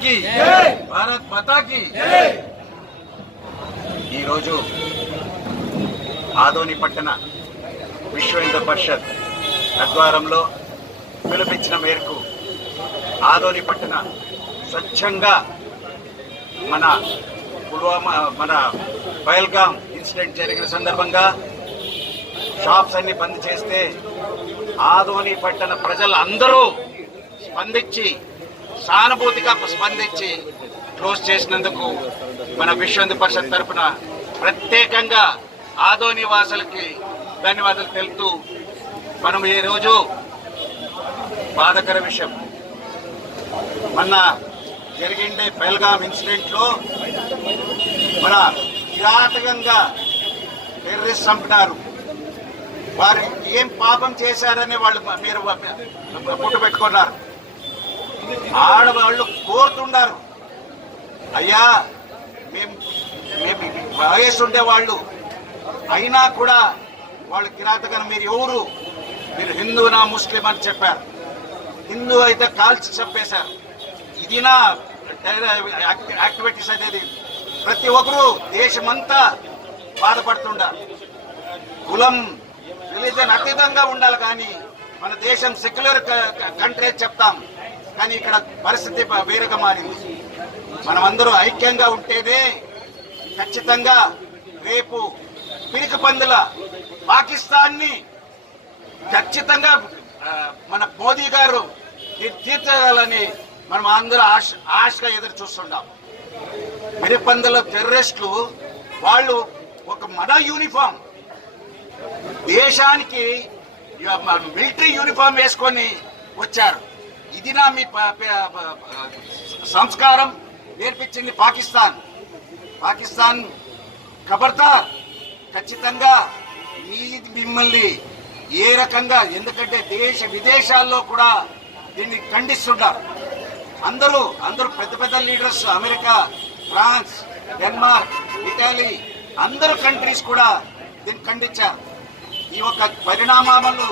మాతాకి. భారత్ మాతాకి. ఈరోజు ఆదోని పట్టణ విశ్వ హిందూ పరిషత్ ఆధ్వర్యంలో పిలిపించిన మేరకు ఆదోని పట్టణ స్వచ్ఛంగా మన పుల్వామా మన పహల్గాం ఇన్సిడెంట్ జరిగిన సందర్భంగా షాప్స్ అన్ని బంద్ చేస్తే ఆదోని పట్టణ ప్రజలు అందరూ స్పందించి సానుభూతిగా స్పందించి క్లోజ్ చేసినందుకు మన విశ్వంది పరిషత్ తరఫున ప్రత్యేకంగా ఆదో నివాసులకి ధన్యవాదాలు తెలుపుతూ మనం ఈరోజు రోజు బాధకర విషయం. మొన్న జరిగిండే పెల్గాం ఇన్సిడెంట్లో మన కిరాతకంగా టెర్రరిస్ట్ చంపినారు. వారు ఏం పాపం చేశారని వాళ్ళు మీరు పుట్టు పెట్టుకున్నారు. ఆడవాళ్ళు కోరుతుండారు. అయ్యా మేము మేము వయసు ఉండేవాళ్ళు అయినా కూడా వాళ్ళు కిరాతకన మీరు ఎవరు? మీరు హిందువునా ముస్లిం అని చెప్పారు. హిందూ అయితే కాల్చి చెప్పేశారు ఇది నా యాక్టివిటీస్ అనేది. ప్రతి ఒక్కరూ దేశమంతా బాధపడుతుండారు కులం రిలీజన్ అతీతంగా ఉండాలి కానీ మన దేశం సెక్యులర్ కంట్రీ చెప్తాం. కానీ ఇక్కడ పరిస్థితి వేరుగా మారింది. మనమందరూ ఐక్యంగా ఉంటేనే ఖచ్చితంగా రేపు పిరికి పందుల పాకిస్తాన్ని ఖచ్చితంగా మన మోదీ గారు తీర్చాలని మనం అందరూ ఆశ ఆశగా ఎదురు చూస్తున్నాం పిరిపందుల టెర్రరిస్టులు వాళ్ళు ఒక మన యూనిఫామ్. దేశానికి మిలిటరీ యూనిఫామ్ వేసుకొని వచ్చారు. ఇది నా మీ ప- సంస్కారం నేర్పించింది పాకిస్తాన్. పాకిస్తాన్ కబర్తా ఖచ్చితంగా మీ మిమ్మల్ని ఏ రకంగా ఎందుకంటే దేశ విదేశాల్లో కూడా దీన్ని ఖండిస్తున్నారు అందరూ అందరూ పెద్ద పెద్ద leaders America France Denmark Italy అందరు కంట్రీస్ కూడా దీన్ని ఖండించారు. ఈ యొక్క పరిణామాలను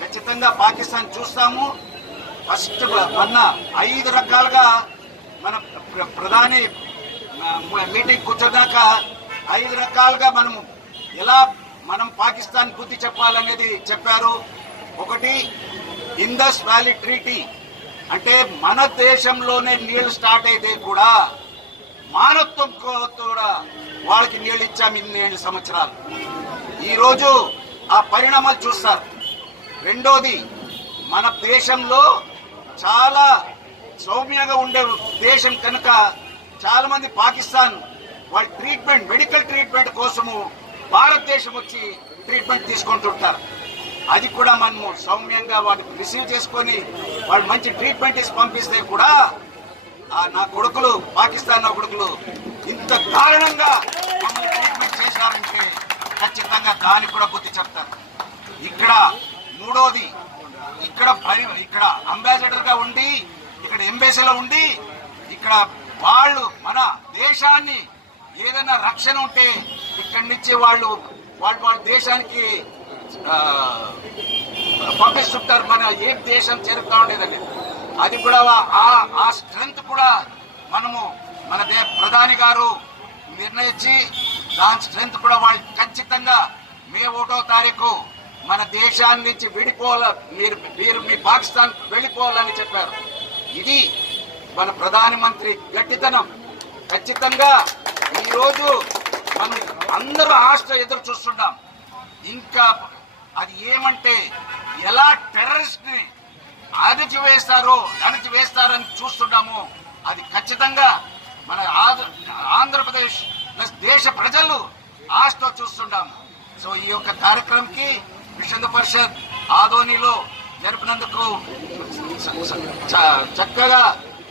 ఖచ్చితంగా పాకిస్తాన్ చూస్తాము. ఫస్ట్ మొన్న ఐదు రకాలుగా మన ప్ర- ప్రధాని మీటింగ్ కూర్చోదాక ఐదు రకాలుగా మనము ఎలా మనం పాకిస్తాన్ బుద్ధి చెప్పాలనేది చెప్పారు. ఒకటి ఇందస్ వ్యాలీ ట్రీటీ. అంటే మన దేశంలోనే నీళ్ళు స్టార్ట్ అయితే కూడా మానవత్వం కూడా వాళ్ళకి నీళ్ళు ఇచ్చాము ఇన్ని ఏళ్ళు సంవత్సరాలు. ఈరోజు ఆ పరిణామాలు చూస్తారు. రెండోది మన దేశంలో చాలా సౌమ్యంగా ఉండే దేశం కనుక చాలా మంది పాకిస్తాన్ వాళ్ళ ట్రీట్మెంట్ మెడికల్ ట్రీట్మెంట్ కోసము భారతదేశం వచ్చి ట్రీట్మెంట్ తీసుకుంటుంటారు. అది కూడా మనము సౌమ్యంగా వాటిని రిసీవ్ చేసుకొని వాళ్ళు మంచి ట్రీట్మెంట్ ఇచ్చి పంపిస్తే కూడా ఆ నా కొడుకులు పాకిస్తాన్ నా కొడుకులు ఇంత దారుణంగా మమ్మల్ని ట్రీట్మెంట్ చేశారంటే ఖచ్చితంగా దానికి కూడా బుద్ధి చెప్తారు. ఇక్కడ మూడోది ఇక్కడ పరి ఇక్కడ అంబాసిడర్గా ఉండి ఇక్కడ ఎంబసీలో ఉండి ఇక్కడ వాళ్ళు మన దేశాన్ని ఏదైనా రక్షణ ఉంటే ఇక్కడి నుంచి వాళ్ళు వాళ్ళు వాళ్ళ దేశానికి పంపిస్తుంటారు. మన ఏం దేశం చేరుతా ఉండేదండి. అది కూడా ఆ ఆ స్ట్రెంగ్త్ కూడా మనము మన దే ప్రధాని గారు నిర్ణయించి దాని స్ట్రెంగ్త్ కూడా వాళ్ళు ఖచ్చితంగా మే ఒకటో తారీఖు మన దేశాన్ని నుంచి విడిపోవాల మీరు మీరు మీ పాకిస్తాన్ వెళ్ళిపోవాలని చెప్పారు. ఇది మన ప్రధానమంత్రి గట్టితనం. ఖచ్చితంగా ఈరోజు మనం అందరూ ఆశ ఎదురు చూస్తున్నాం ఇంకా అది ఏమంటే ఎలా టెర్రరిస్ట్ని అణచివేస్తారో అణచివేస్తారని చూస్తున్నాము అది ఖచ్చితంగా మన ఆంధ్ర- ఆంధ్రప్రదేశ్ ప్లస్ దేశ ప్రజలు ఆశతో చూస్తున్నాము సో ఈ యొక్క కార్యక్రమంకి విశ్వ పరిషత్ ఆదోనిలో జరిపినందుకు చక్కగా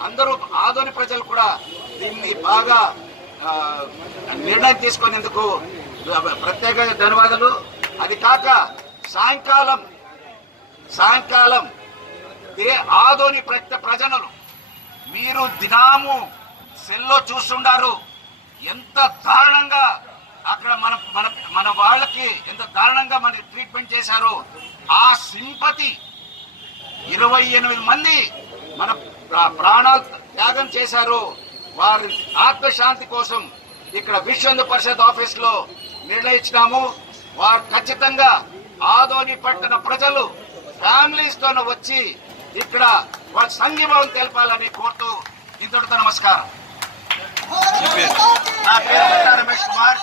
అందరూ ఆదోని ప్రజలు కూడా దీన్ని బాగా నిర్ణయం తీసుకునేందుకు ప్రత్యేక ధన్యవాదాలు. అది కాక సాయంకాలం సాయంకాలం ఏ ఆదోని ప్రత్య ప్రజలు మీరు దినాము సెల్లో చూస్తుండారు. ఎంత దారుణంగా అక్కడ మన మన మన వాళ్ళకి ఎంత దారుణంగా మనకి ట్రీట్మెంట్ చేశారో ఆ సింపతి ఇరవై ఎనిమిది మంది మన ప్రా- ప్రాణాలు త్యాగం చేశారు వారి ఆత్మశాంతి కోసం ఇక్కడ విశ్వ పరిషత్ ఆఫీస్లో నిర్ణయించినాము. వారు ఖచ్చితంగా ఆదోని పట్టణ ప్రజలు ఫ్యామిలీస్తో వచ్చి ఇక్కడ వారి సంఘీభావం తెలపాలని కోరుతూ ఇంతటితో నమస్కారం. నా పేరు బట్టా రమేష్ కుమార్.